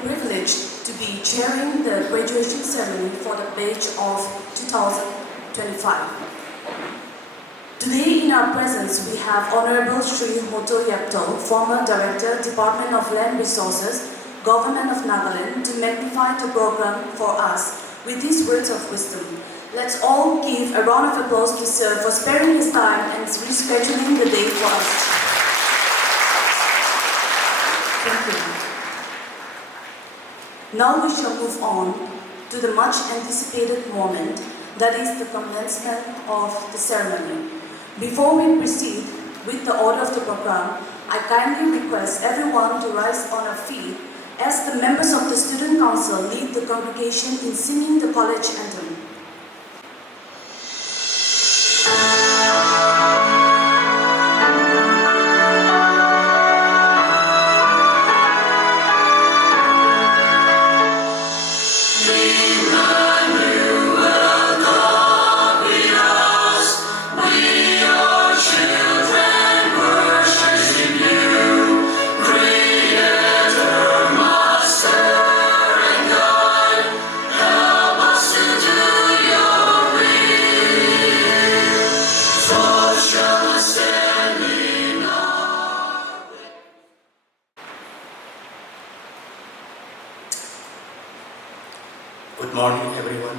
Privileged to be chairing the graduation ceremony for the batch of 2025. Today in our presence we have Honorable Shri Hoto Yapto, former Director, Department of Land Resources, Government of Nagaland, to magnify the program for us with these words of wisdom. Let's all give a round of applause to Sir for sparing his time and rescheduling the day for us. Thank you. Now we shall move on to the much anticipated moment, that is the commencement of the ceremony. Before we proceed with the order of the program, I kindly request everyone to rise on our feet as the members of the Student Council lead the congregation in singing the college anthem. Good morning, everyone.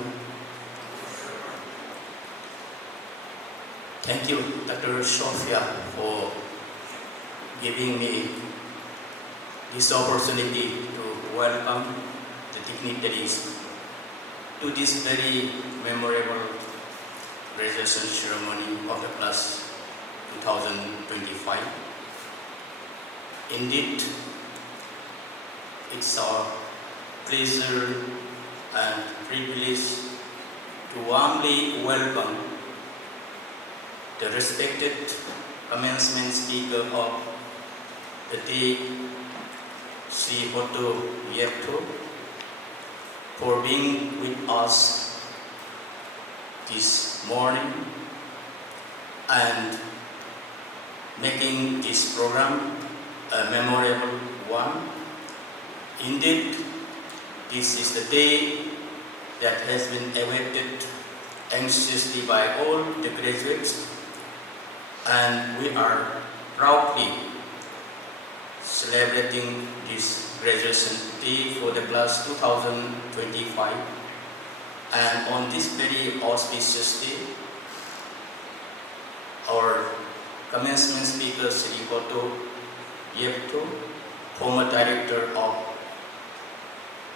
Thank you, Dr. Sophia, for giving me this opportunity to welcome the dignitaries to this very memorable graduation ceremony of the class 2025. Indeed, it's our pleasure and privilege to warmly welcome the respected commencement speaker of the day, Sri Hoto Yapto, for being with us this morning and making this program a memorable one. Indeed, this is the day that has been awaited anxiously by all the graduates, and we are proudly celebrating this graduation day for the class 2025. And on this very auspicious day, our commencement speaker, Sri Hoto Yapto, former Director of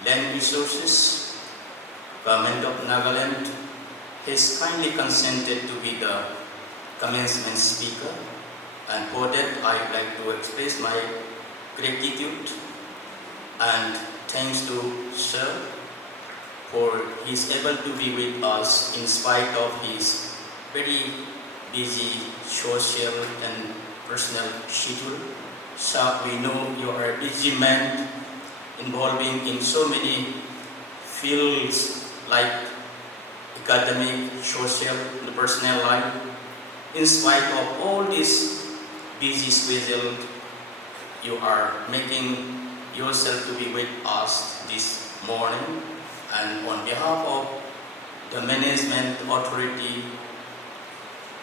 Land Resources, Government of Nagaland, has kindly consented to be the commencement speaker, and for that I would like to express my gratitude and thanks to Sir for he is able to be with us in spite of his very busy social and personal schedule. Sir, we know you are a busy man involving in so many fields like academic, social, and personal life. In spite of all this busy schedule, you are making yourself to be with us this morning. And on behalf of the management authority,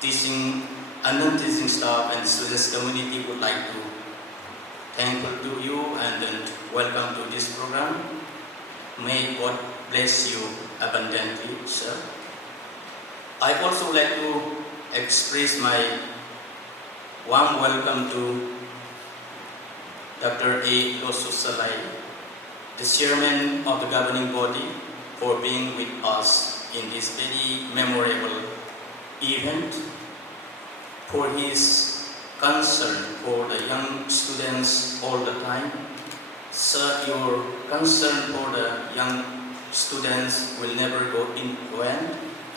teaching and non-teaching staff and students community would like to thankful to you and welcome to this program. May God bless you abundantly, sir. I also like to express my warm welcome to Dr. A. Losusalai, the chairman of the governing body, for being with us in this very memorable event, for his concern for the young students all the time. Sir, your concern for the young students will never go in vain,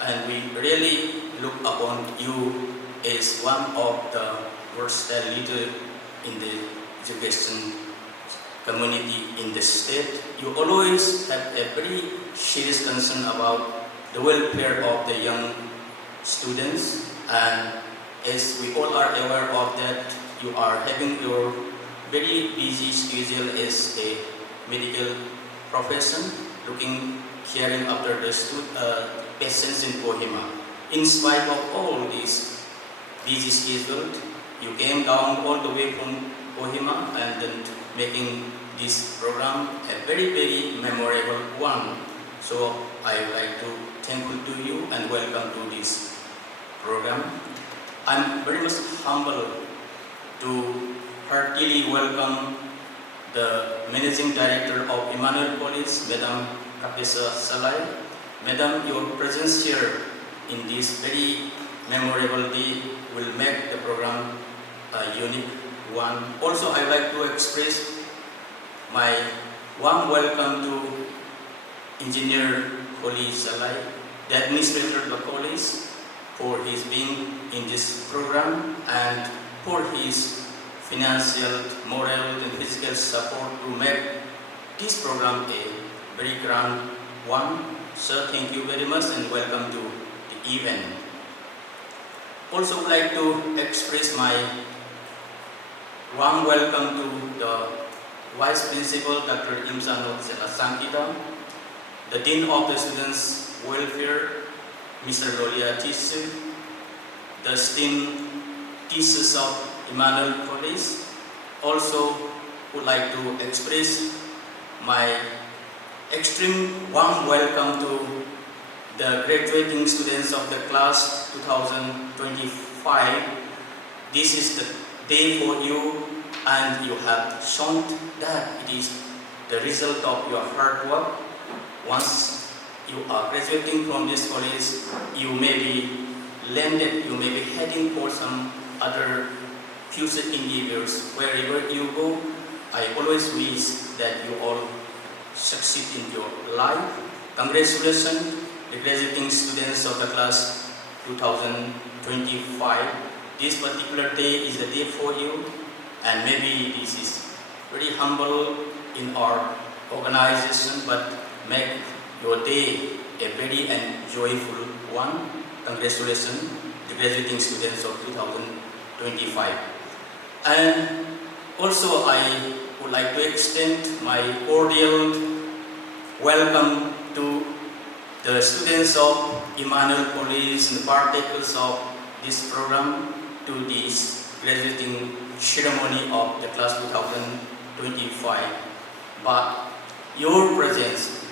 and we really look upon you as one of the versatile leaders in the education community in the state. You always have a very serious concern about the welfare of the young students, and as we all are aware of that, you are having your very busy schedule as a medical profession, caring after the patients in Kohima. In spite of all this busy schedule, you came down all the way from Kohima and then making this program a very, very memorable one. So I would like to thankful to you and welcome to this program. I'm very much humbled to heartily welcome the Managing Director of Immanuel College, Madam Professor Salai. Madam, your presence here in this very memorable day will make the program a unique one. Also, I would like to express my warm welcome to Engineer Kholi Salai, the administrator of the college, for his being in this program and for his financial, moral and physical support to make this program a very grand one. Sir, thank you very much and welcome to the event. Also would like to express my warm welcome to the Vice Principal, Dr. Immanuel, the Dean of the Students' Welfare, Mr. Lolia Tisu, the esteemed teachers of Immanuel College. Also would like to express my extreme warm welcome to the graduating students of the class 2025. This is the day for you, and you have shown that it is the result of your hard work. Once you are graduating from this college, you may be landed, you may be heading for some other future endeavors. Wherever you go, I always wish that you all succeed in your life. Congratulations, the graduating students of the class 2025. This particular day is the day for you, and maybe this is very humble in our organization, but make your day a very and joyful one. Congratulations, the graduating students of 2025. And also I would like to extend my cordial welcome to the students of Immanuel College and the partakers of this program to this graduating ceremony of the class 2025. But your presence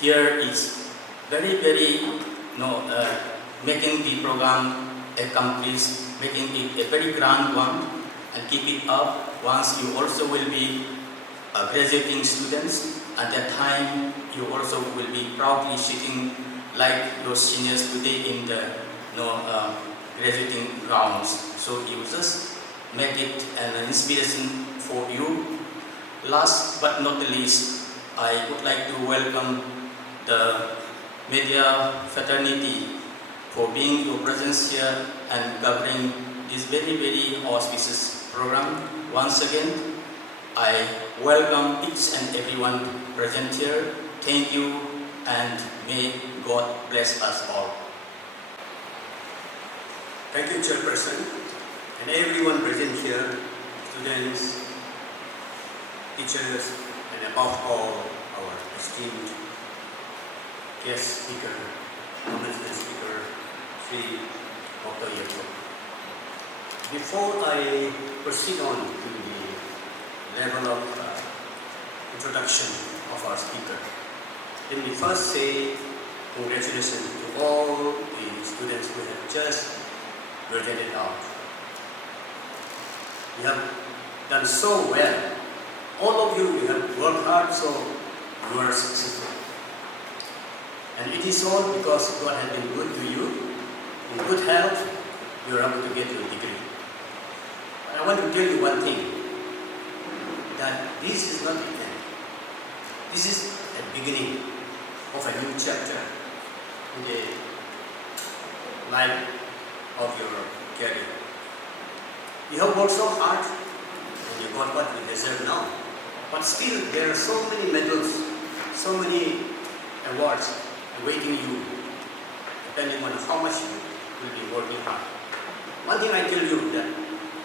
here is very, very making the program accomplish, making it a very grand one, and keep it up. Once you also will be graduating students, at that time you also will be proudly sitting like your seniors today in the graduating grounds. So you just make it an inspiration for you. Last but not the least, I would like to welcome the media fraternity for being your presence here and covering this very, very auspicious program. Once again, I welcome each and everyone present here. Thank you, and may God bless us all. Thank you, Chairperson, and everyone present here, students, teachers, and above all, our esteemed guest speaker, commencement speaker, Sri Dr. Yepto. Before I proceed on to the level of introduction of our speaker, let me first say congratulations to all the students who have just graduated out. You have done so well. All of you have worked hard, so you are successful. And it is all because God has been good to you, in good health, you are able to get your degree. But I want to tell you one thing, that this is not the end. This is the beginning of a new chapter in the life of your career. You have worked so hard and you got what you deserve now. But still, there are so many medals, so many awards awaiting you, depending on how much you will be working hard. One thing I tell you that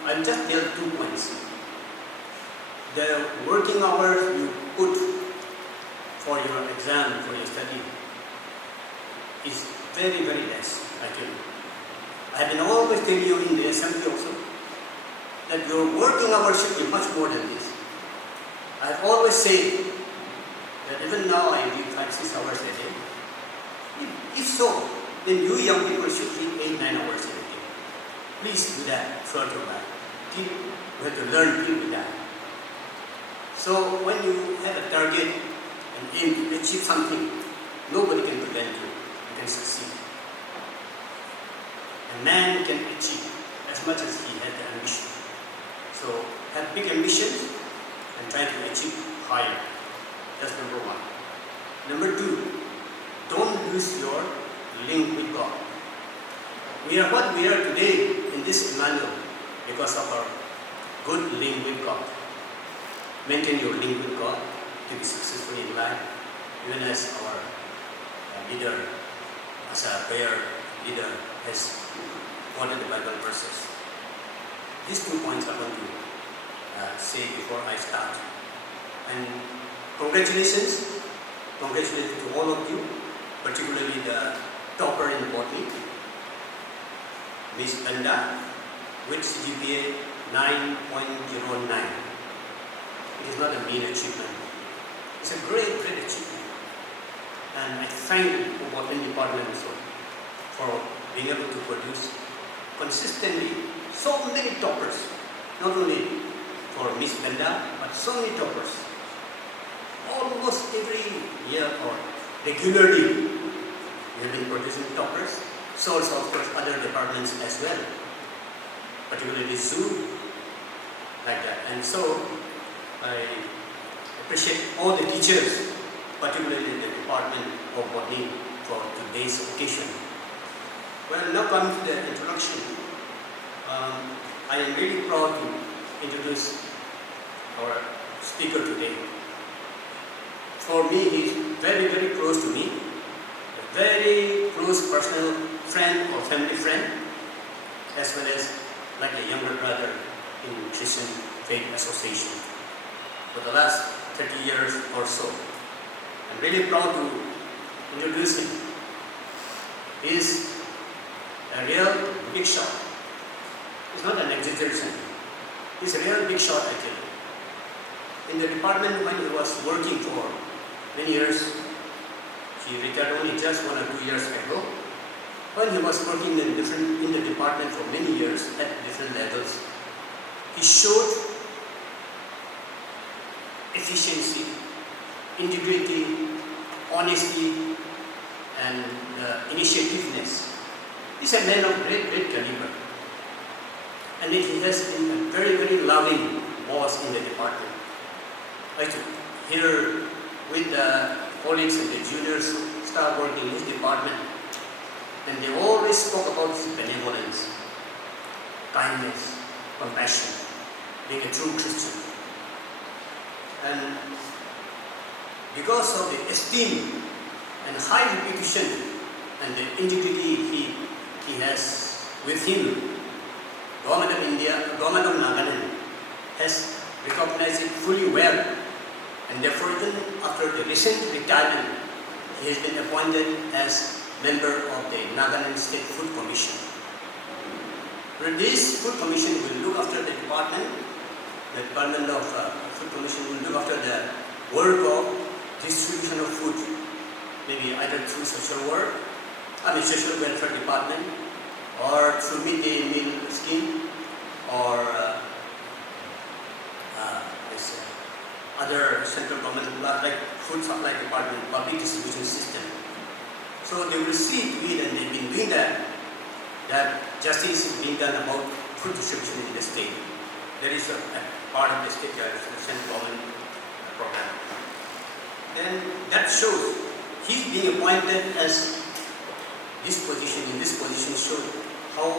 I'll just tell 2 points. The working hours you put for your exam, for your study, is very, very less, I tell you. I have been always telling you in the assembly also, that your working hours should be much more than this. I have always said that even now I read 5-6 hours a day. If so, then you young people should read 8-9 hours a day. Please do that throughout your life. You have to learn till that. So when you have a target and aim to achieve something, nobody can prevent you. You can succeed. A man can achieve as much as he has the ambition. So have big ambitions and try to achieve higher. That's number 1. Number 2, don't lose your link with God. We are what we are today in this Immanuel because of our good link with God. Maintain your link with God to be successful in life, even as our leader, as a prayer leader, has quoted the Bible verses. These 2 points I want to say before I start. And congratulations to all of you, particularly the topper in botany, Miss Banda, with CGPA 9.09. It is not a mean achievement. It's a great, great achievement. And I thank the botany department also for being able to produce consistently so many toppers, not only for Miss Banda, but so many toppers. Almost every year or regularly, we have been producing toppers. So also, of course, other departments as well, particularly zoo, like that. And so, I appreciate all the teachers, particularly the Department of Botany, for today's occasion. Well, now coming to the introduction, I am really proud to introduce our speaker today. For me, he is very, very close to me, a very close personal friend or family friend, as well as like a younger brother in Christian Faith Association for the last 30 years or so. I'm really proud to introduce him. He is a real big shot. It's not an exaggeration. He's a real big shot, I tell you. In the department when he was working for many years, he retired only just 1 or 2 years ago. When he was working in the department for many years at different levels, he showed efficiency, integrity, honesty, and initiativeness. He's a man of great, great caliber. And he has been a very, very loving boss in the department. I could hear with the colleagues and the juniors staff working in his department, and they always spoke about his benevolence, kindness, compassion, being a true Christian. And because of the esteem and high reputation and the integrity he has with him, Government of India, Government of Nagaland has recognized it fully well, and therefore even after the recent retirement, he has been appointed as member of the Nagaland State Food Commission. But this Food Commission will look after the Department of Food Commission will look after the work of distribution of food, maybe either through social work, social welfare department, or through midday meal scheme, or other central government like food supply department, public distribution system. So they will see to it, and they've been doing that that justice is being done about food distribution in the state. There is a part of the state central government program. Then that shows he's being appointed as this position, in this position shows how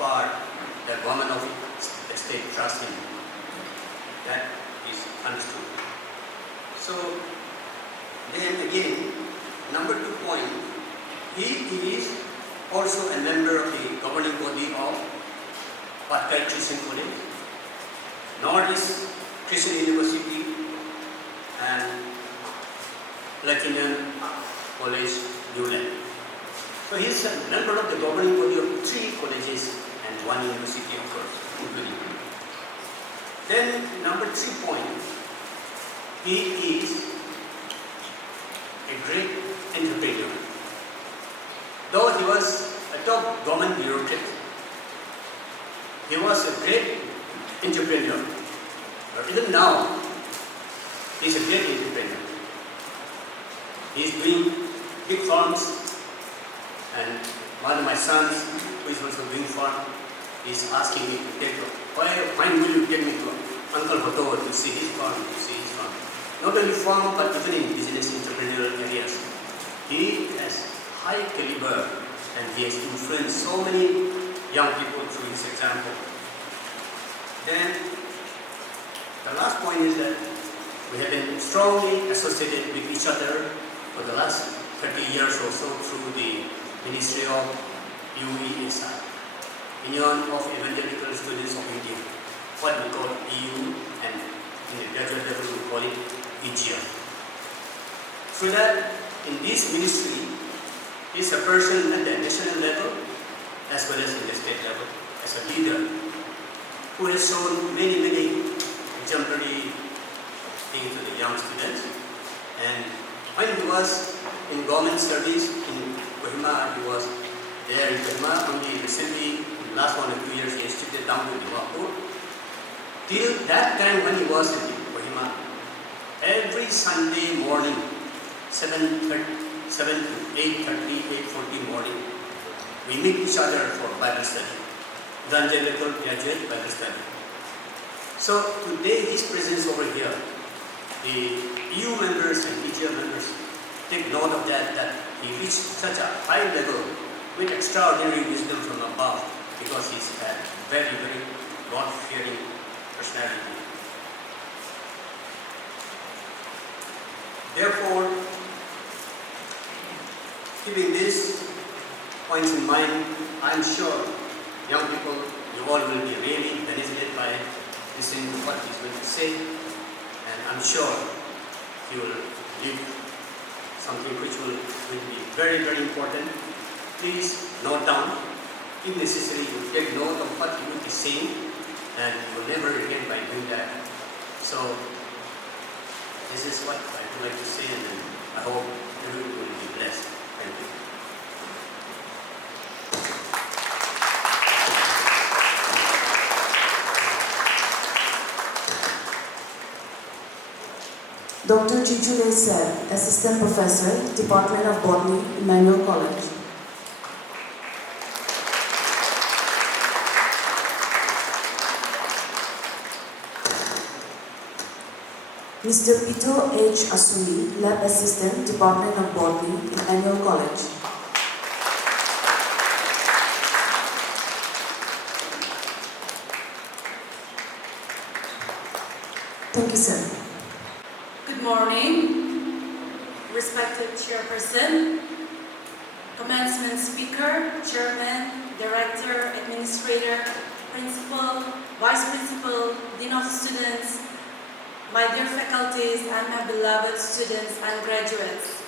far the government of the state trusts him. That is understood. So then again, number 2 point, he is also a member of the governing body of Patkai Christian College, Northeast Christian University, and Platinum College, Newland. So he is a member of the governing body of 3 colleges and 1 university, of course, including. Then number 3 point, he is a great entrepreneur. Though he was a top government bureaucrat, he was a great entrepreneur. But even now, he is a great entrepreneur. He is doing big farms, and one of my sons, who is also doing farm, is asking me to take when will you take me to Uncle Hotover to see his farm, Not only farm, but even in business entrepreneurial areas. He has high caliber, and he has influenced so many young people through his example. Then the last point is that we have been strongly associated with each other for the last 30 years or so through the Ministry of UESI, Union of Evangelical Students of India, what we call EU, and in the graduate level we call it EGR. So that in this ministry is a person at the national level as well as in the state level as a leader who has shown many exemplary things to the young students. And when he was in government service in Kohima, he was there in Kohima. Only recently, in the last 1 or 2 years, he has shifted down to Dimapur. Till that time when he was in Kohima, every Sunday morning, 7 to 8:30, 8:40 morning, we meet each other for Bible study, evangelical graduate Bible study. So today, his presence over here, the EU members and EGR members take note of that he reached such a high level with extraordinary wisdom from above, because he's a very God-fearing personality. Therefore, keeping these points in mind, I'm sure young people, you all will be really benefited by listening to what he's going to say, and I'm sure he will give something which will be very important. Please note down. If necessary, you take note of what he will be saying, and you will never regret by doing that. So, this is what I would like to say, and I hope everyone will be blessed. Thank you. Dr. Chichule Sir, Assistant Professor, Department of Botany, Immanuel College. Mr. Pito H. Asuni, Lab Assistant, Department of Botany, Immanuel College. Thank you, sir. Good morning, respected Chairperson, Commencement Speaker, Chairman, Director, Administrator, Principal, Vice Principal, Dean of Students, my dear faculties, and my beloved students and graduates.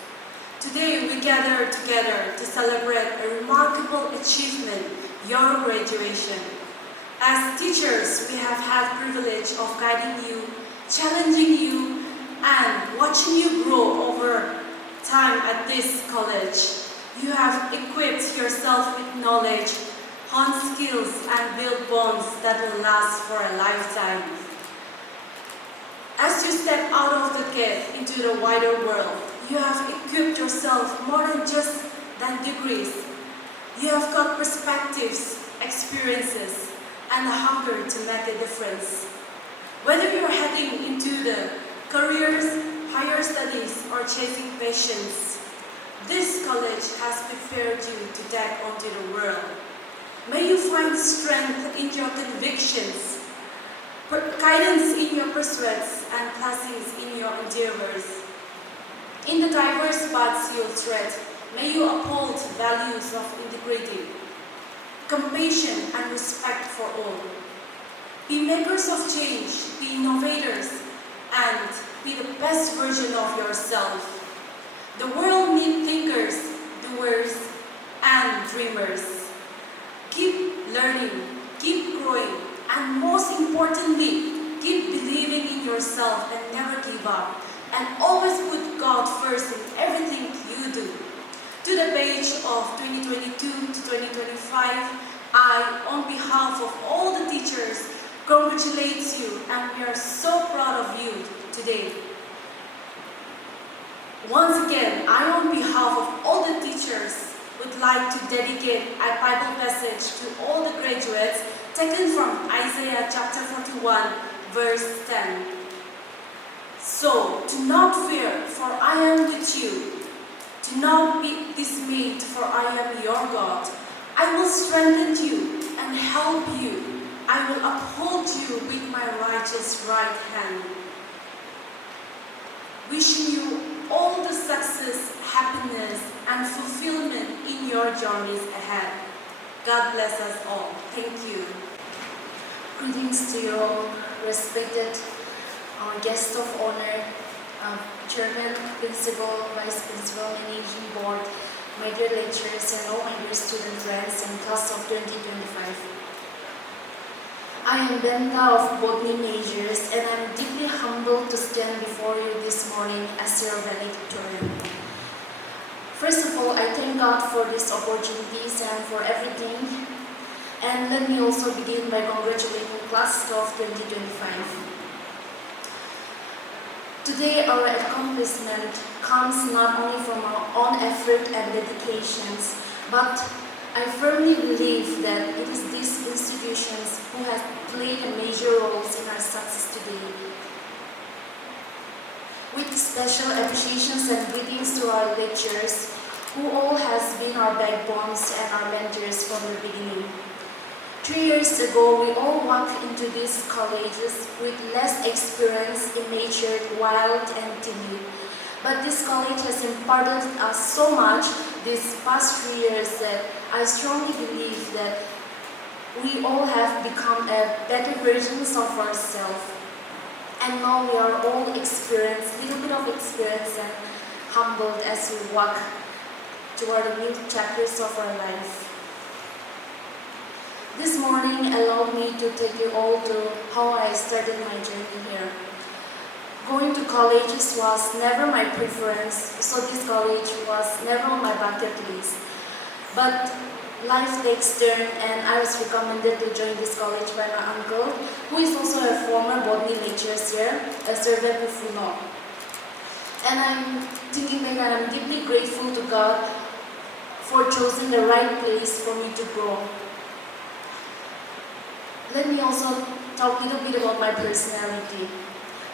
Today we gather together to celebrate a remarkable achievement, your graduation. As teachers, we have had the privilege of guiding you, challenging you, and watching you grow over time at this college. You have equipped yourself with knowledge, honed skills, and built bonds that will last for a lifetime. As you step out of the gate into the wider world, you have equipped yourself more than just degrees. You have got perspectives, and a hunger to make a difference. Whether you're heading into the careers, higher studies, or chasing passions, this college has prepared you to take onto the world. May you find strength in your convictions, guidance in your pursuits, and blessings in your endeavors. In the diverse paths you'll tread, may you uphold values of integrity, compassion, and respect for all. Be makers of change, be innovators, and be the best version of yourself. The world needs thinkers, doers, and dreamers. Keep learning, keep growing, and most importantly, keep believing in yourself and never give up. And always put God first in everything you do. To the page of 2022 to 2025, I, on behalf of all the teachers, congratulate you, and we are so proud of you today. Once again, I, on behalf of all the teachers, would like to dedicate a Bible passage to all the graduates taken from Isaiah chapter 41, verse 10. So, do not fear, for I am with you. Do not be dismayed, for I am your God. I will strengthen you and help you. I will uphold you with my righteous right hand. Wishing you all the success, happiness, and fulfillment in your journeys ahead. God bless us all. Thank you. Greetings to you all, respected guests of honor, Chairman, Principal, Vice Principal, Managing Board, my dear lecturers, and all my dear student friends in class of 2025. I am Benda of Botany Majors, and I am deeply humbled to stand before you this morning as your valedictorian. First of all, I thank God for these opportunities and for everything. And let me also begin by congratulating class of 2025. Today, our accomplishment comes not only from our own effort and dedications, but I firmly believe that it is these institutions who have played a major role in our success today. With special appreciations and greetings to our lecturers, who all has been our backbones and our mentors from the beginning. 3 years ago, we all walked into these colleges with less experience, immature, wild, and timid. But this college has imparted us so much these past 3 years that I strongly believe that we all have become better versions of ourselves. And now we are all experienced, little bit of experience, and humbled as we walk toward the new chapters of our life. This morning, allow me to take you all to how I started my journey here. Going to colleges was never my preference, so this college was never on my bucket list. But life takes turn, and I was recommended to join this college by my uncle, who is also a former botany lecturer here, Sir Funo. And I'm thinking that I'm deeply grateful to God for choosing the right place for me to grow. Let me also talk a little bit about my personality.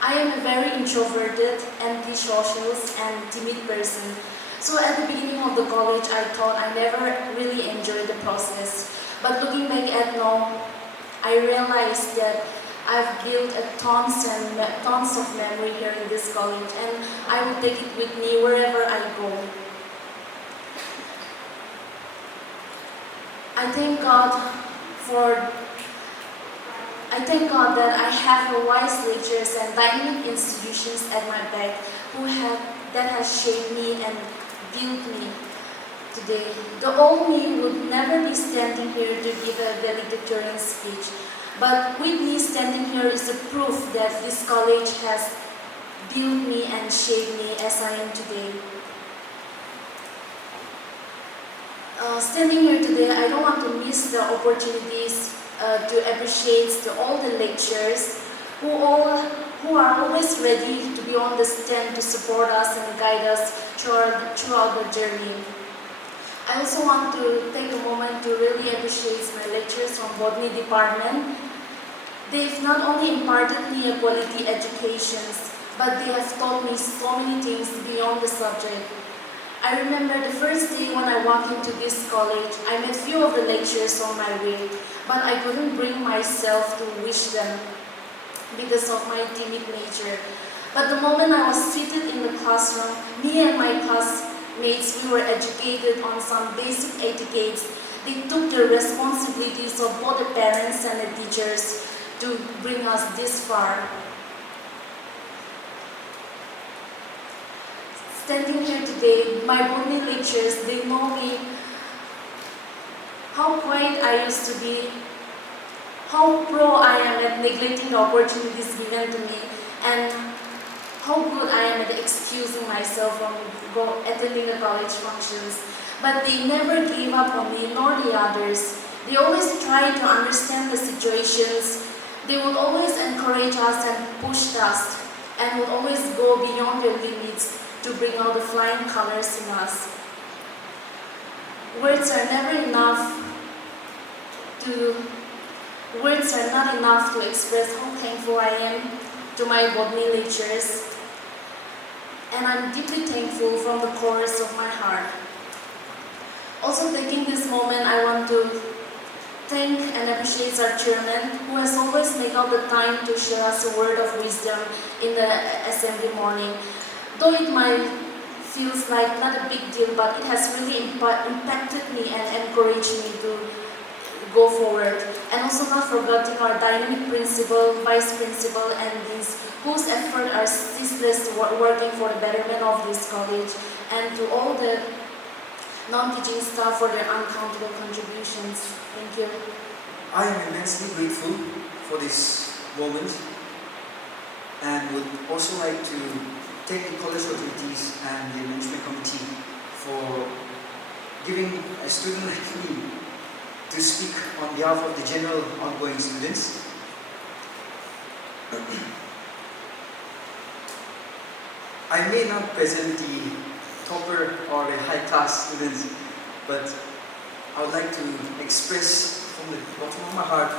I am a very introverted, antisocial, and timid person. So at the beginning of the college, I thought I never really enjoyed the process. But looking back at now, I realized that I've built tons of memory here in this college, and I will take it with me wherever I go. I thank God that I have a wise lecturers and dynamic institutions at my back that has shaped me and built me today. The old me would never be standing here to give a valedictorian speech, but with me standing here is a proof that this college has built me and shaped me as I am today. Standing here today, I don't want to miss the opportunities to appreciate all the lecturers who are always ready to be on the stand to support us and guide us throughout the journey. I also want to take a moment to really appreciate my lecturers from botany department. They've not only imparted me a quality education, but they have taught me so many things beyond the subject. I remember the first day when I walked into this college, I met few of the lecturers on my way, but I couldn't bring myself to wish them because of my timid nature. But the moment I was seated in the classroom, me and my classmates, we were educated on some basic etiquettes. They took the responsibilities of both the parents and the teachers to bring us this far. Standing here today, my botany lecturers, they know me, how quiet I used to be, how pro I am at neglecting the opportunities given to me, and how good I am at excusing myself from attending the college functions. But they never gave up on me, nor the others. They always tried to understand the situations. They would always encourage us and push us, and would always go beyond their limits to bring out the flying colors in us. Words are not enough to express how thankful I am to my botany lecturers, and I'm deeply thankful from the chorus of my heart. Also, taking this moment, I want to thank and appreciate our chairman, who has always made out the time to share us a word of wisdom in the assembly morning. Though it might feels like not a big deal, but it has really impacted me and encouraged me to go forward. And also not forgetting our dynamic principal, vice principal, and deans, whose efforts are ceaseless working for the betterment of this college, and to all the non-teaching staff for their uncountable contributions. Thank you. I am immensely grateful for this moment and would also like to thank the college authorities and the management committee for giving a student like me to speak on behalf of the general outgoing students. I may not present the topper or the high-class students, but I would like to express from the bottom of my heart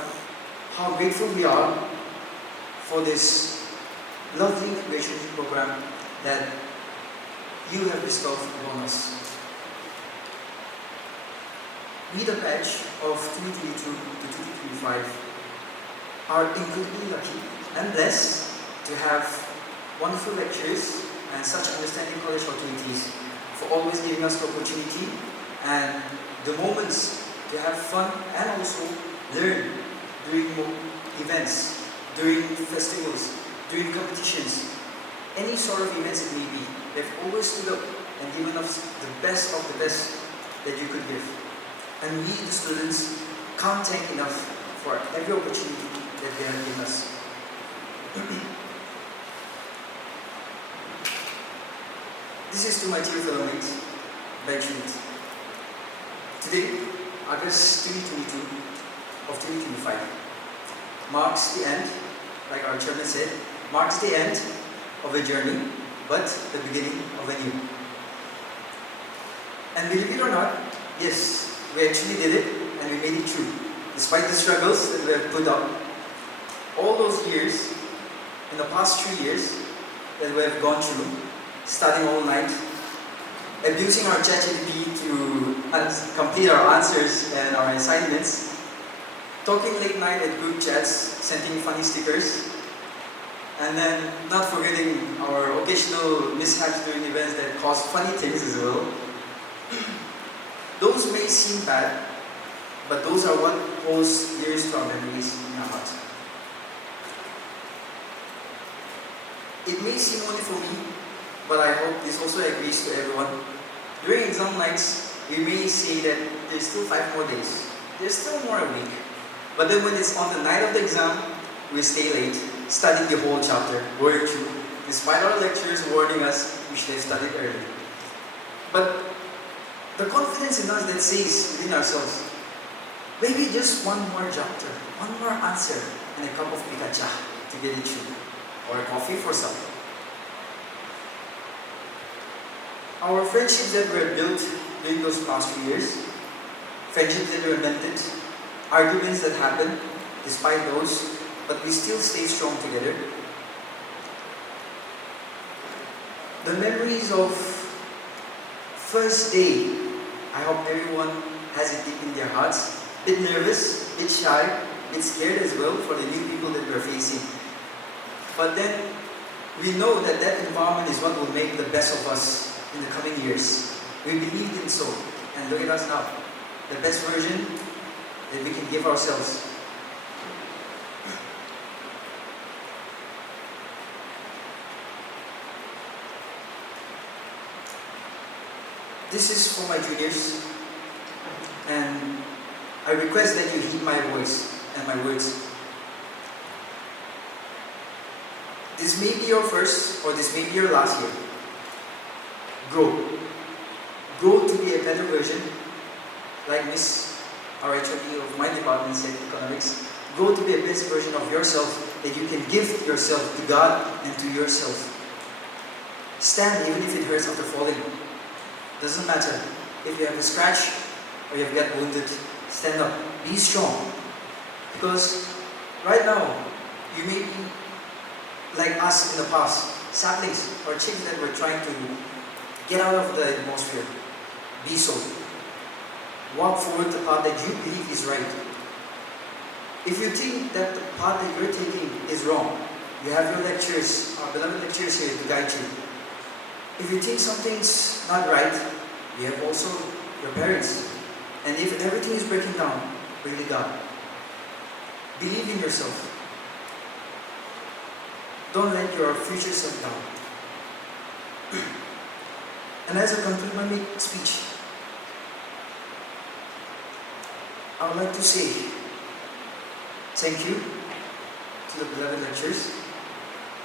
how grateful we are for this lovely graduation program that you have bestowed upon us. We, the batch of 2022 to 2025, are incredibly lucky and blessed to have wonderful lecturers and such understanding college authorities for always giving us the opportunity and the moments to have fun and also learn during events, during festivals, during competitions, any sort of events it may be. They've always stood up and given us the best of the best that you could give. And we, the students, can't thank enough for every opportunity that they have given us. This is to my dear fellow mates, benchmates. Today, August 2022 of 2025, marks the end, like our chairman said, marks the end of a journey, but the beginning of a new. And believe it or not, yes, we actually did it and we made it through. Despite the struggles that we have put up, all those years, in the past 3 years that we have gone through, studying all night, abusing our ChatGPT to complete our answers and our assignments, talking late night at group chats, sending funny stickers, and then not forgetting our occasional mishaps during events that caused funny things as well. Those may seem bad, but those are what holds dearest to our memories in our hearts. It may seem only for me, but I hope this also agrees to everyone. During exam nights, we may say that there's still 5 more days. There's still more a week. But then when it's on the night of the exam, we stay late, studying the whole chapter, going through, despite our lecturers warning us we should have studied early. But the confidence in us that says within ourselves, maybe just one more chapter, one more answer, and a cup of pitacha to get it through, or a coffee for supper. Our friendships that were built during those past few years, friendships that were mended, arguments that happened despite those, but we still stay strong together. The memories of first day, I hope everyone has it deep in their hearts. Bit nervous, bit shy, bit scared as well for the new people that we're facing. But then we know that that environment is what will make the best of us in the coming years. We believed in so, and look at us now. The best version that we can give ourselves. This is for my juniors, and I request that you heed my voice and my words. This may be your first, or this may be your last year. Grow. Grow to be a better version, like Miss RHOD of my department said, economics. Grow to be a best version of yourself that you can give yourself to God and to yourself. Stand even if it hurts after falling. Doesn't matter if you have a scratch or you have got wounded. Stand up. Be strong. Because right now, you may be like us in the past, saplings or chicks that were trying to get out of the atmosphere. Be so. Walk forward the path that you believe is right. If you think that the path that you're taking is wrong, you have your lecturers, our beloved lecturers here to guide you. If you think something's not right, you have also your parents. And if everything is breaking down, bring it down. Believe in yourself. Don't let your future self down. And as I conclude my speech, I would like to say thank you to the beloved lecturers.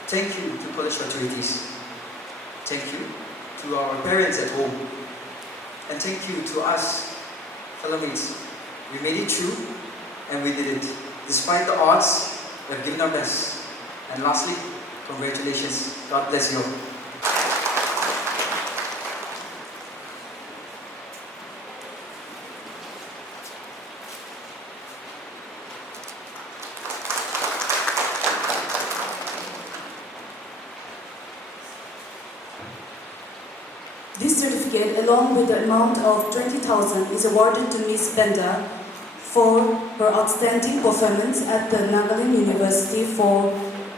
Thank you to college authorities. Thank you to our parents at home. And thank you to us, fellow mates. We made it through and we did it. Despite the odds, we have given our best. And lastly, congratulations. God bless you all. This certificate, along with the amount of 20,000, is awarded to Ms. Benda for her outstanding performance at the Nagaland University for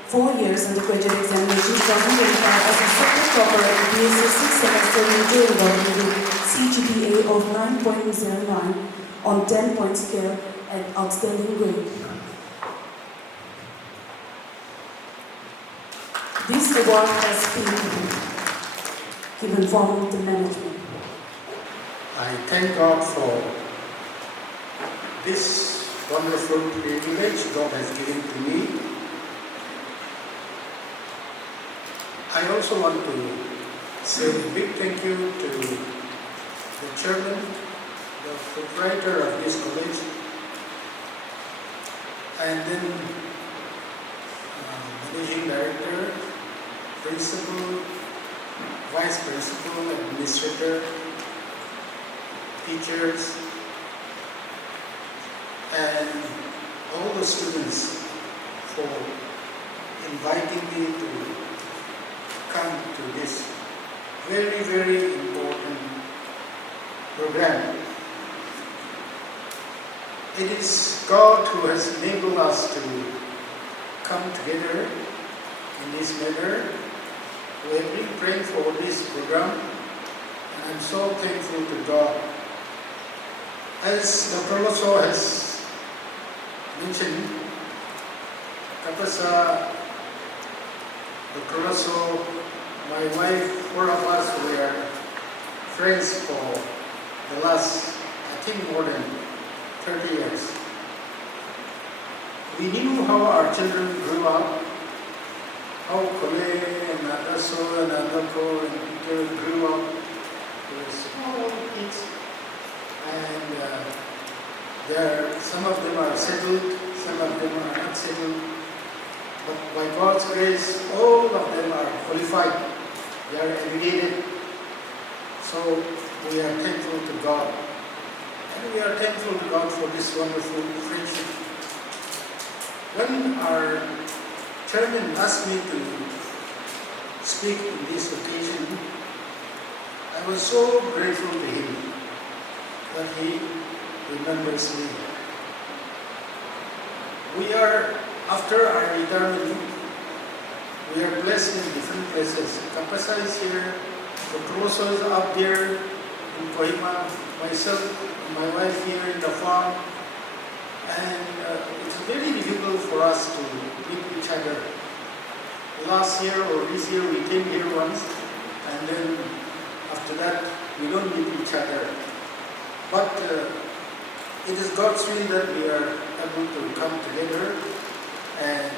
4 years undergraduate examination 2025 as a second topper in BSc 6th semester major involving with CGPA of 9.09 on 10-point scale and outstanding grade. This award has been given from the management. I thank God for this wonderful privilege God has given to me. I also want to say a big thank you to the chairman, the proprietor of this college, and then managing director, principal, vice principal, administrator, teachers, and all the students for inviting me to come to this very, very important program. It is God who has enabled us to come together in this manner. We have been praying for this program, and I'm so thankful to God. As Dr. Loso has mentioned, Kapasa, Dr. Loso, my wife, 4 of us were friends for the last, I think, more than 30 years. We knew how our children grew up, how Kole and Adaso and Adako and Peter grew up. They were small kids, and some of them are settled, some of them are not settled. But by God's grace, all of them are qualified. They are educated. So we are thankful to God. And we are thankful to God for this wonderful friendship. When our chairman asked me to speak in this occasion, I was so grateful to him that he remembers me. We are, after our retirement, we are blessed in different places. Kapasa is here, Kotroso is up there, in Kohima, myself and my wife here in the farm. And it's very difficult for us to meet each other. Last year or this year we came here once, and then after that we don't meet each other. But it is God's will that we are able to come together and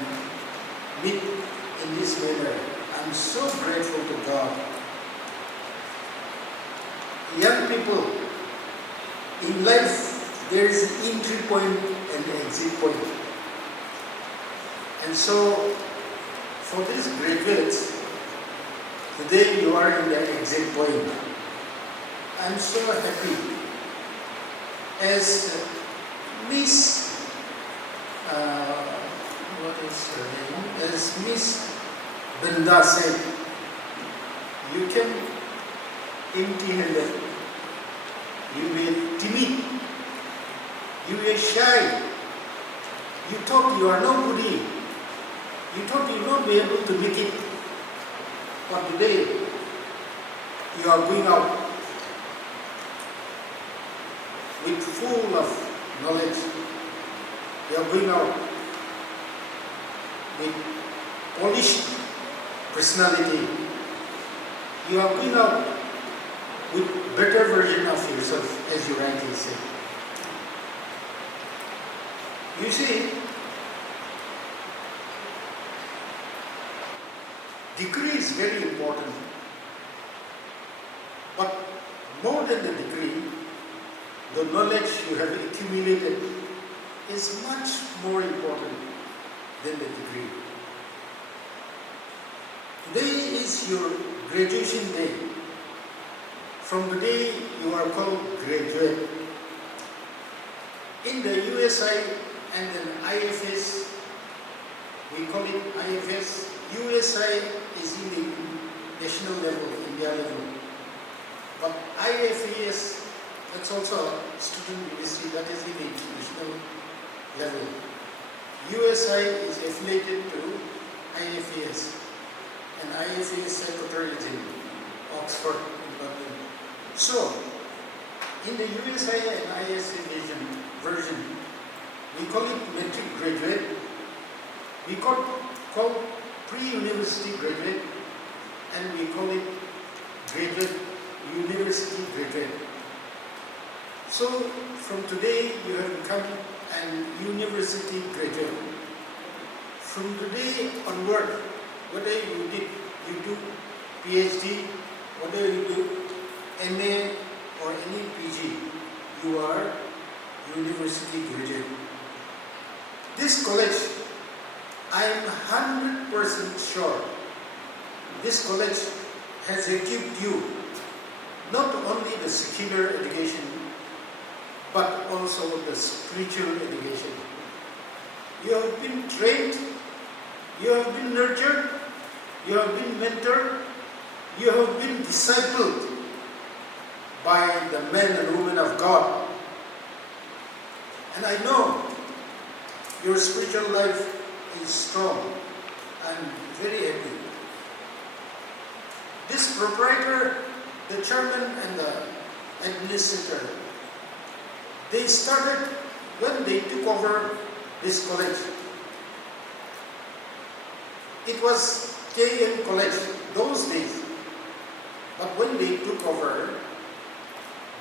meet in this manner. I'm so grateful to God. Young people, in life there is an entry point and an exit point. And so, for these graduates, today you are in the exit point. I'm so happy. As Miss, what is her name? As Miss Benda said, you came empty-handed. You were timid. You were shy. You thought you are nobody. You thought you would not be able to make it. But today, you are going out with full of knowledge. You are going out with polished personality. You are going out with better version of yourself, as you rightly say. You see, degree is very important, but more than the degree, the knowledge you have accumulated is much more important than the degree. Today is your graduation day. From today, you are called graduate. In the USI and then IFS, we call it IFS. USI is in the national level, India level. But IFS, that's also a student university, that is in the international level. USI is affiliated to IFS, and IFS secretary is in Oxford, in London. So, in the USI and IFS version, we call it metric graduate, we call pre-university graduate, and we call it graduate, university graduate. So, from today, you have become an university graduate. From today onward, whether you do PhD, whether you do MA or any PG, you are university graduate. This college, I am 100% sure, this college has equipped you not only the secular education, but also the spiritual education. You have been trained, you have been nurtured, you have been mentored, you have been discipled by the men and women of God. And I know your spiritual life is strong. I'm very happy. This proprietor, the chairman and the administrator, they started when they took over this college. It was KM College those days. But when they took over,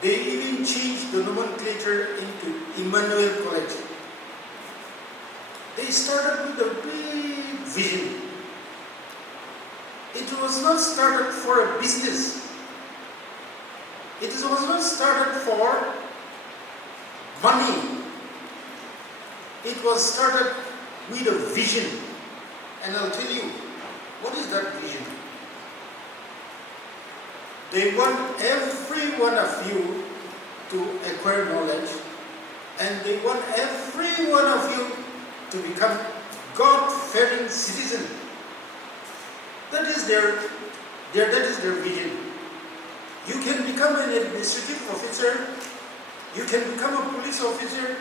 they even changed the nomenclature into Immanuel College. They started with a big vision. It was not started for a business. It was not started for money. It was started with a vision. And I'll tell you, what is that vision? They want every one of you to acquire knowledge, and they want every one of you to become God-fearing citizen. That is their vision. You can become an administrative officer, you can become a police officer,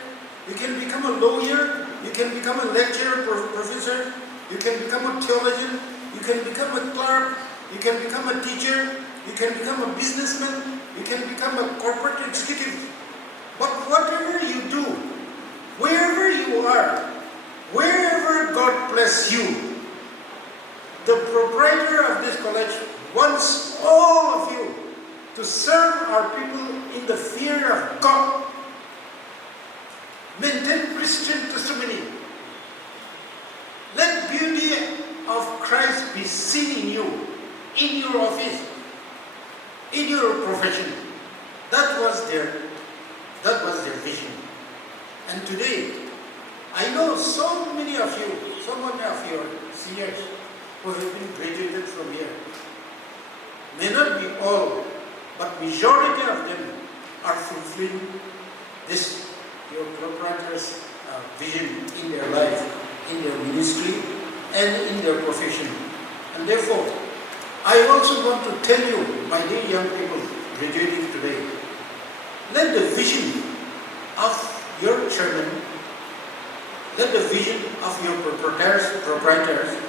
you can become a lawyer, you can become a lecturer, professor, you can become a theologian, you can become a clerk, you can become a teacher, you can become a businessman, you can become a corporate executive. But whatever you do, wherever you are, wherever God bless you, the proprietor of this college wants all of you to serve our people in the fear of God. Maintain Christian testimony. Let beauty of Christ be seen in you, in your office, in your profession. That was their vision. And today, I know so many of you, so many of your seniors who have been graduated from here. May not be all, but majority of them are fulfilling this, your proprietor's vision in their life, in their ministry, and in their profession. And therefore, I also want to tell you, my dear young people graduating today, let the vision of your chairman, let the vision of your proprietors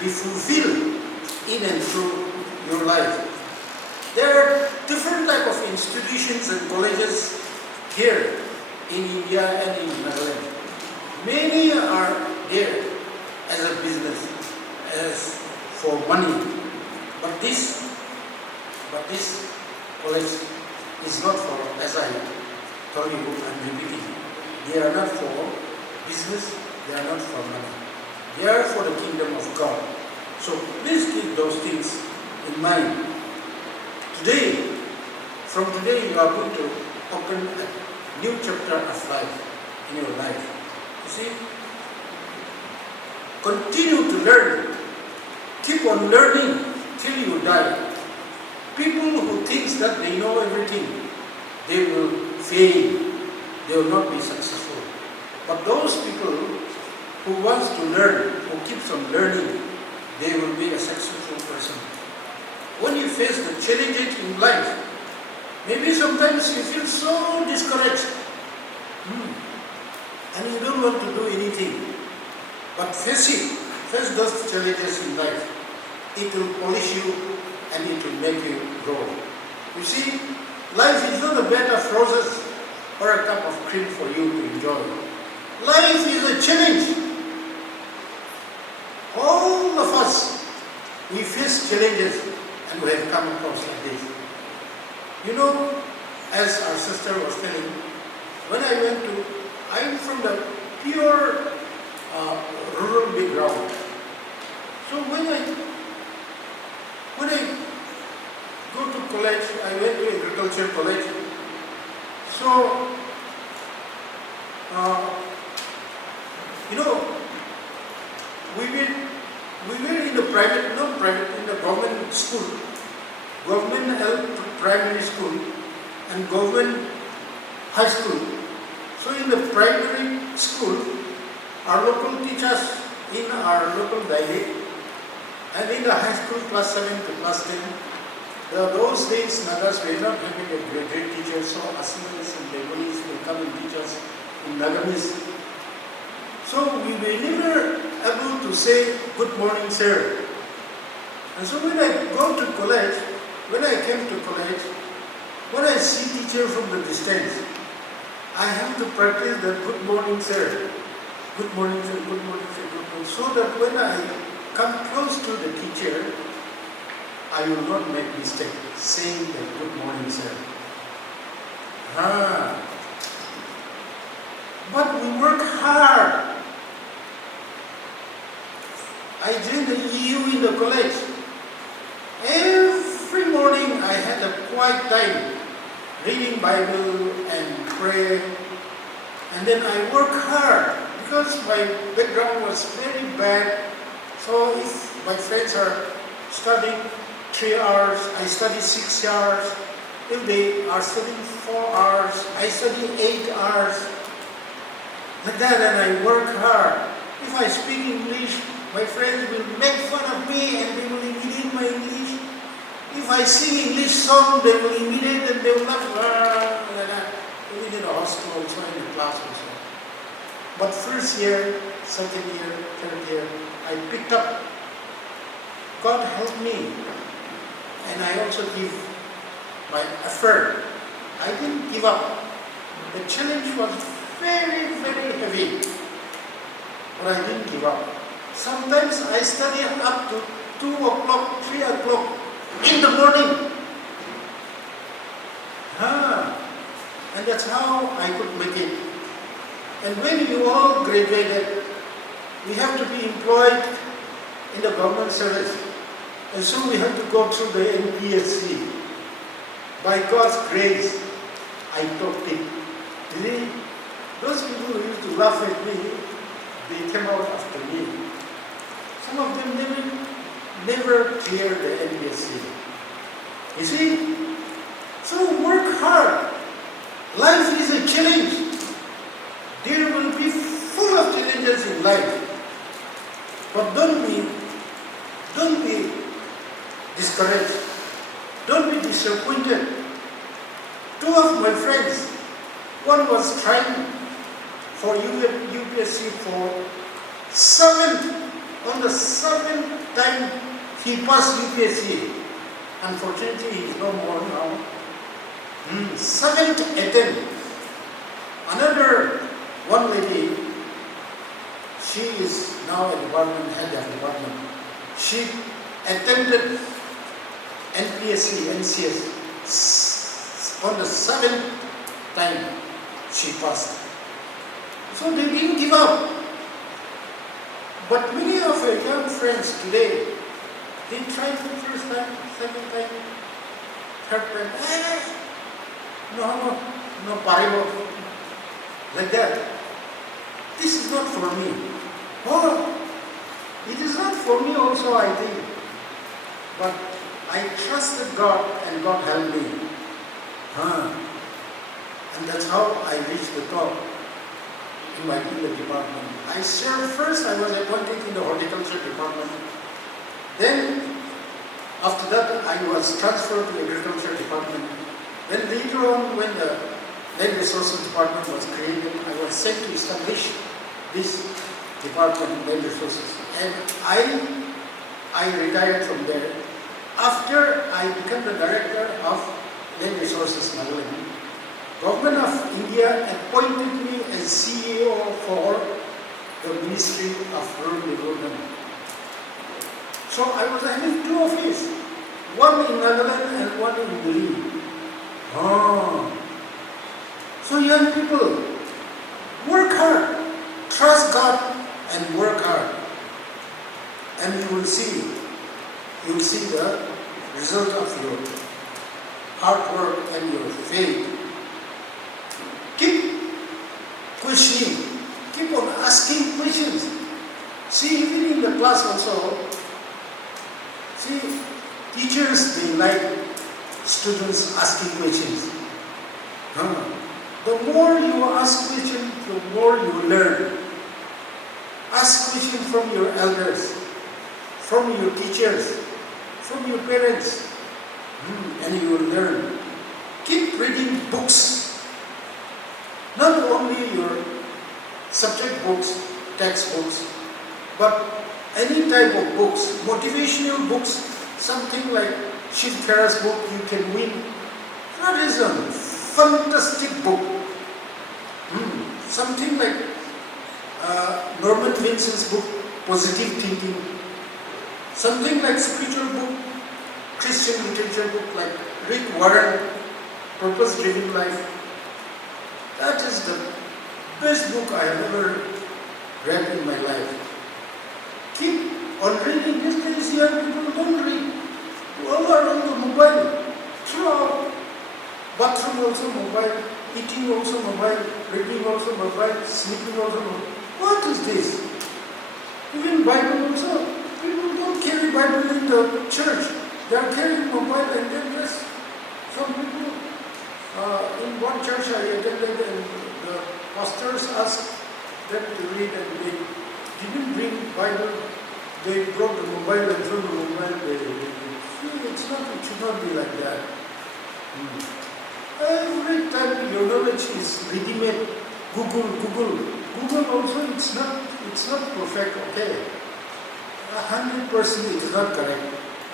be fulfilled in and through your life. There are different type of institutions and colleges here in India and in Netherlands. Many are there as a business, as for money. But this college is not for, as I told you, I'm repeating, they are not for business, they are not for money. They are for the kingdom of God. So please keep those things in mind. Today, from today you are going to open a new chapter of life in your life. You see? Continue to learn. Keep on learning till you die. People who think that they know everything, they will fail. They will not be successful. But those people who wants to learn, who keeps on learning, they will be a successful person. When you face the challenges in life, maybe sometimes you feel so discouraged. And you don't want to do anything. But face it, face those challenges in life. It will polish you and it will make you grow. You see, life is not a bed of roses or a cup of cream for you to enjoy. Life is a challenge. All of us, we face challenges and we have come across like this. You know, as our sister was telling, when I'm from the pure rural background. So when I go to college, I went to agriculture college. So, you know, we were in the in the government school, government primary school and government high school. So in the primary school, our local teachers in our local dialect, and in the high school class 7 to class 10, those days Nagas were not having a great teacher, so Assamese and Bengalis will come and teach us in Nagamese. So we were never able to say, "Good morning, sir." And so when I go to college, when I came to college, when I see teacher from the distance, I have to practice that "Good morning, sir." Good morning, sir. Good morning, sir. Good morning. So that when I come close to the teacher, I will not make mistake saying that "Good morning, sir." But we work hard. I joined the EU in the college. Every morning I had a quiet time, reading Bible and pray. And then I work hard because my background was very bad. So if my friends are studying 3 hours, I study 6 hours. If they are studying 4 hours, I study 8 hours. Like that, and I work hard. If I speak English, my friends will make fun of me and they will imitate my English. If I sing English song, they will imitate and they will laugh. Like that. Even in the hospital also, in the class also. But first year, second year, third year, I picked up. God helped me. And I also give my effort. I didn't give up. The challenge was very, very heavy. But I didn't give up. Sometimes I study up to 2 o'clock, 3 o'clock in the morning. And that's how I could make it. And when you all graduated, we have to be employed in the government service. And so we have to go through the NPSC. By God's grace, I topped it. Really, those people who used to laugh at me, they came out after me. Some of them never cleared the NPSC. You see? So work hard. Life is a challenge. There will be full of challenges in life. But don't be discouraged. Don't be disappointed. 2 of my friends, one was trying for UPSC for on the 7th time he passed UPSC. Unfortunately, he is no more now. 7th attempt. Another one lady, she is now a department head of department. She attempted NPSC, NCS. On the 7th time, she passed. So they didn't give up. But many of our young friends today, they tried the first time, second time, third time. No, paribo. Like that. This is not for me. Oh, it is not for me also, I think. But I trusted God and God helped me. And that's how I reached the top in the department. I served first, I was appointed in the horticulture department. Then, after that, I was transferred to the agriculture department. Then later on, when the land resources department was created, I was sent to establish this department, land resources. And I retired from there. After I became the director of land resources Nagaland, Government of India appointed me as CEO for the Ministry of Rural Development. So I was having 2 offices, one in Nagaland and one in Delhi. So young people, work hard, trust God and work hard. And you will see the result of your hard work and your faith. Keep questioning, keep on asking questions. See, even in the class also, see, teachers, they like students asking questions. The more you ask questions, the more you learn. Ask questions from your elders, from your teachers, from your parents, and you will learn. Keep reading books. Not only your subject books, textbooks, but any type of books, motivational books, something like Shiv Khera's book, You Can Win. That is a fantastic book. Something like Norman Vincent's book, Positive Thinking. Something like spiritual book, Christian literature book like Rick Warren, Purpose Driven Life. That is the best book I have ever read in my life. Keep on reading. These days young people don't read. All are on the mobile. Throughout. Bathroom also mobile. Eating also mobile. Reading also mobile. Sleeping also mobile. What is this? Even Bible also. People don't carry Bible in the church. They are carrying mobile and then just some people in one church I attended and the pastors asked them to read and they didn't bring Bible. They brought the mobile and threw the mobile. It should not be like that. Every time your knowledge is ready-made, Google also it's not perfect, okay. 100% it is not correct.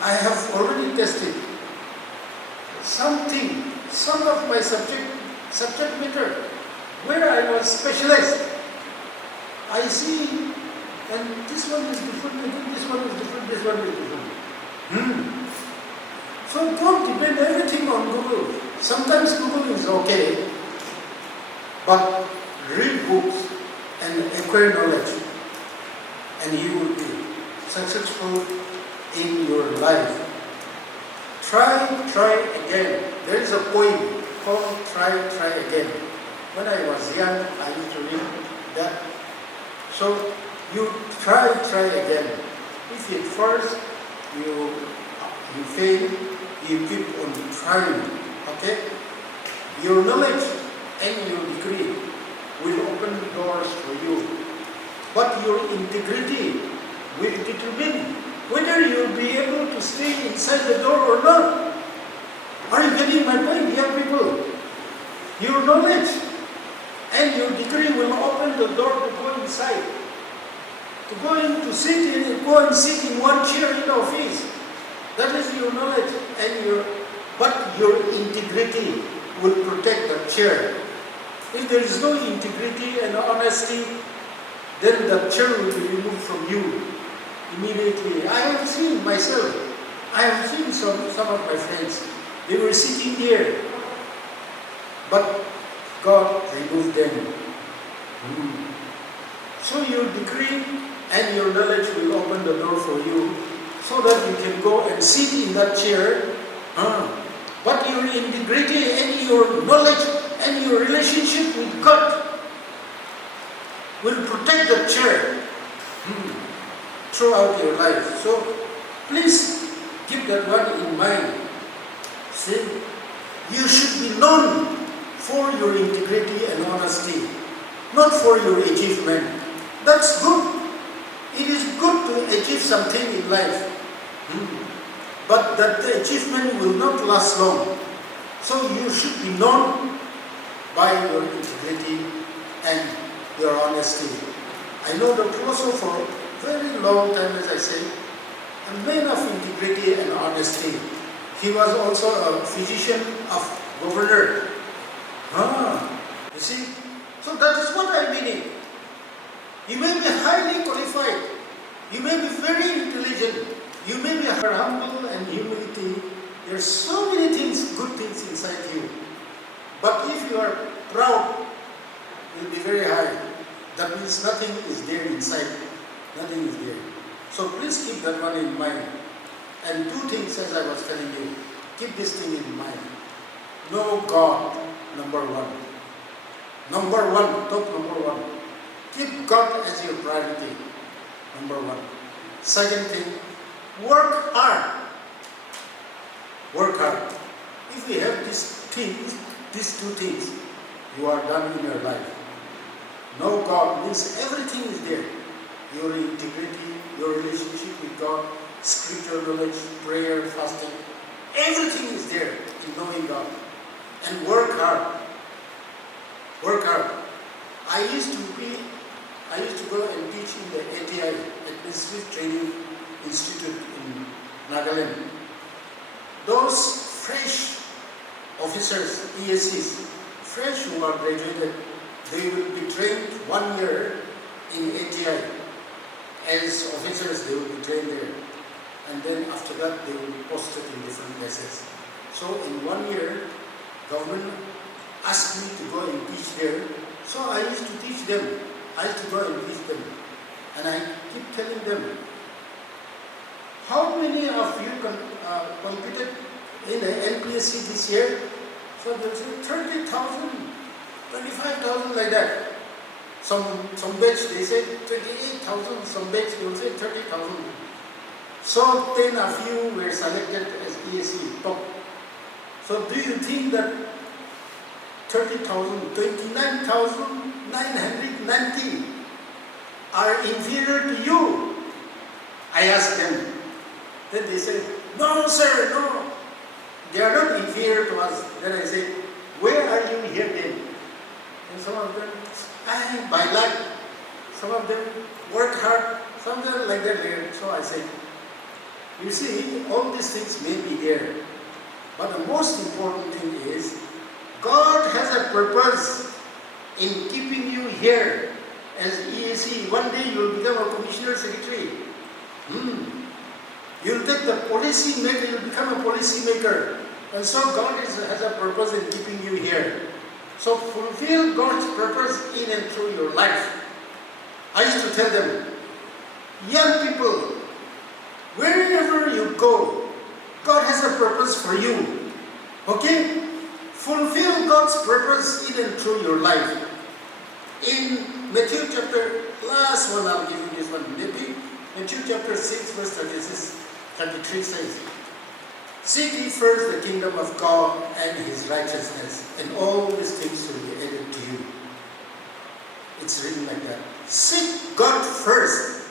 I have already tested. Some of my subject matter, where I was specialized, I see, and this one is different, this one is different, this one is different. So don't depend everything on Google. Sometimes Google is okay, but read books and acquire knowledge, and you will be successful in your life. Try again. There is a poem called Try Again. When I was young, I used to read that. So you try again. If at first you fail, you keep on trying. Okay? Your knowledge and your degree will open doors for you. But your integrity will determine whether you will be able to stay inside the door or not. Are you getting my point, young people? Your knowledge and your degree will open the door to go inside. To go and sit in one chair in the office. That is your knowledge and but your integrity will protect that chair. If there is no integrity and honesty, then the chair will be removed from you immediately. I have seen myself. I have seen some of my friends. They were sitting there, but God removed them. So your degree and your knowledge will open the door for you, so that you can go and sit in that chair. But your integrity and your knowledge and your relationship with God will protect the chair throughout your life. So please keep that one in mind. See, you should be known for your integrity and honesty, not for your achievement. That's good. It is good to achieve something in life. But that the achievement will not last long. So you should be known by your integrity and your honesty. I know the philosopher for a very long time, as I say, a man of integrity and honesty. He was also a physician of governor. You see? So that is what I mean. You may be highly qualified. You may be very intelligent. You may be humble and humility. There are so many things, good things inside you. But if you are proud, you will be very high. That means nothing is there inside. Nothing is there. So please keep that one in mind. And two things, as I was telling you, keep this thing in mind. Know God, number one. Top number one. Keep God as your priority, number one. Second thing, work hard. Work hard. If we have these two things, you are done in your life. Know God means everything is there. Your integrity, your relationship with God, scriptural knowledge, prayer, fasting, everything is there in knowing God. And work hard. Work hard. I used to go and teach in the ATI, Administrative Training Institute in Nagaland. Those fresh officers, ESCs, fresh who are graduated, they will be trained 1 year in ATI. As officers, they will be trained there. And then after that, they will be posted in different places. So in 1 year, government asked me to go and teach there. So I used to teach them. I used to go and teach them. And I keep telling them, how many of you competed in the NPSC this year? So they'll say 30,000, 25,000 like that. Some batch they say 28,000, some batch they will say 30,000. So 10 of you were selected as ESE top. So do you think that 29,990 are inferior to you? I asked them. Then they said, no sir, no. They are not inferior to us. Then I said, where are you here then? And some of them, by luck. Some of them work hard. Some of them like that. So I said, you see, all these things may be there. But the most important thing is, God has a purpose in keeping you here as EAC. One day you will become a commissioner secretary. You will take the policy maker, you will become a policy maker. And so God has a purpose in keeping you here. So fulfill God's purpose in and through your life. I used to tell them, young people, wherever you go, God has a purpose for you. Okay? Fulfill God's purpose in and through your life. In Matthew chapter, last one I'll give you this one. Matthew chapter 6 verse 33 says, seek ye first the kingdom of God and His righteousness, and all these things will be added to you. It's written like that. Seek God first,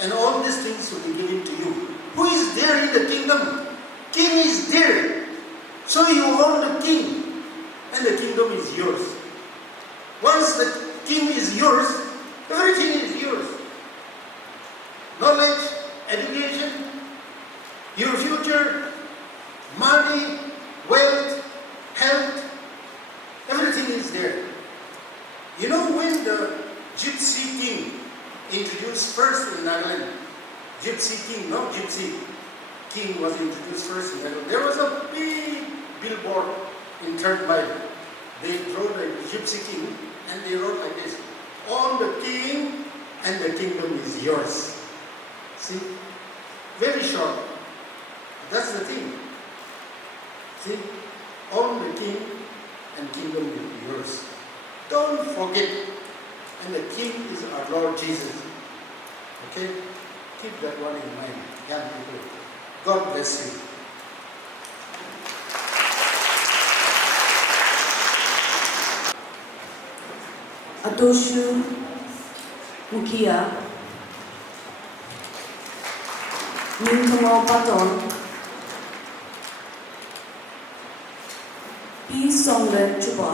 and all these things will be given to you. Who is there in the kingdom? King is there. So you own the king, and the kingdom is yours. Once the king is yours, everything is yours. Knowledge, education, your future, money, wealth, health, everything is there. You know, when the Gypsy King introduced first in Nagaland, Gypsy King, not Gypsy King was introduced first in Nagaland, there was a big billboard in third mile. They wrote the Gypsy King and they wrote like this, own the king and the kingdom is yours. See, very short. That's the thing. See, own the king and kingdom will be yours. Don't forget. And the king is our Lord Jesus. Okay? Keep that one in mind, young people. God bless you. Atoshu Mukia, Mintomo Paton, P. Songlen Chupa,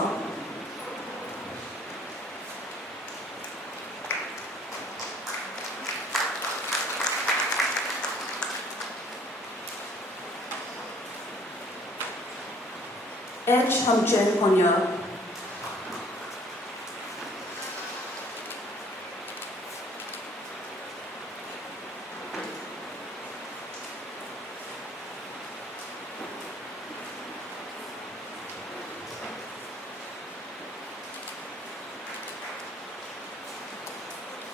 H. Hamchen Konya,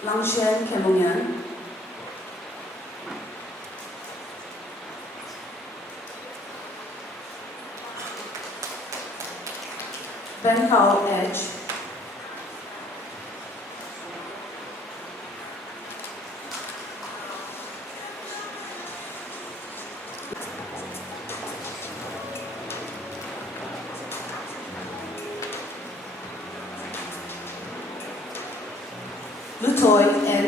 Langshen Kemunyan, Ben Hao Edge, Lutoy N.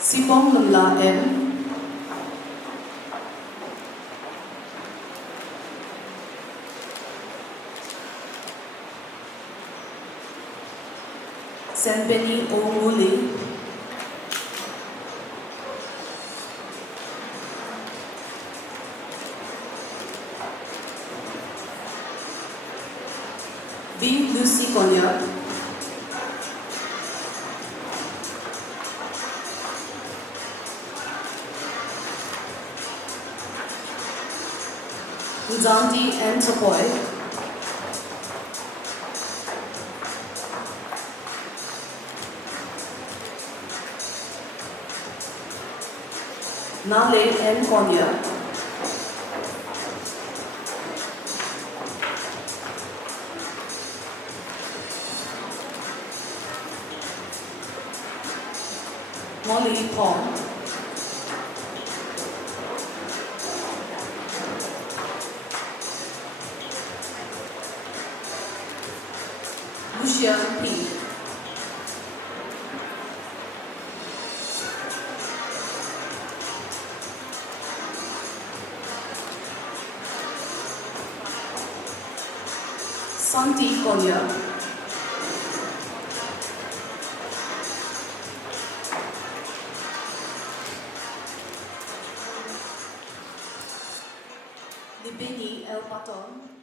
Sipong Lumla M. Senbeni Omuli, V. Lucy Konya, Uzanti N. Topoy, Nale M. Konya, Molly Pong, Lucia P. Santi Konya, Libeni El Paton,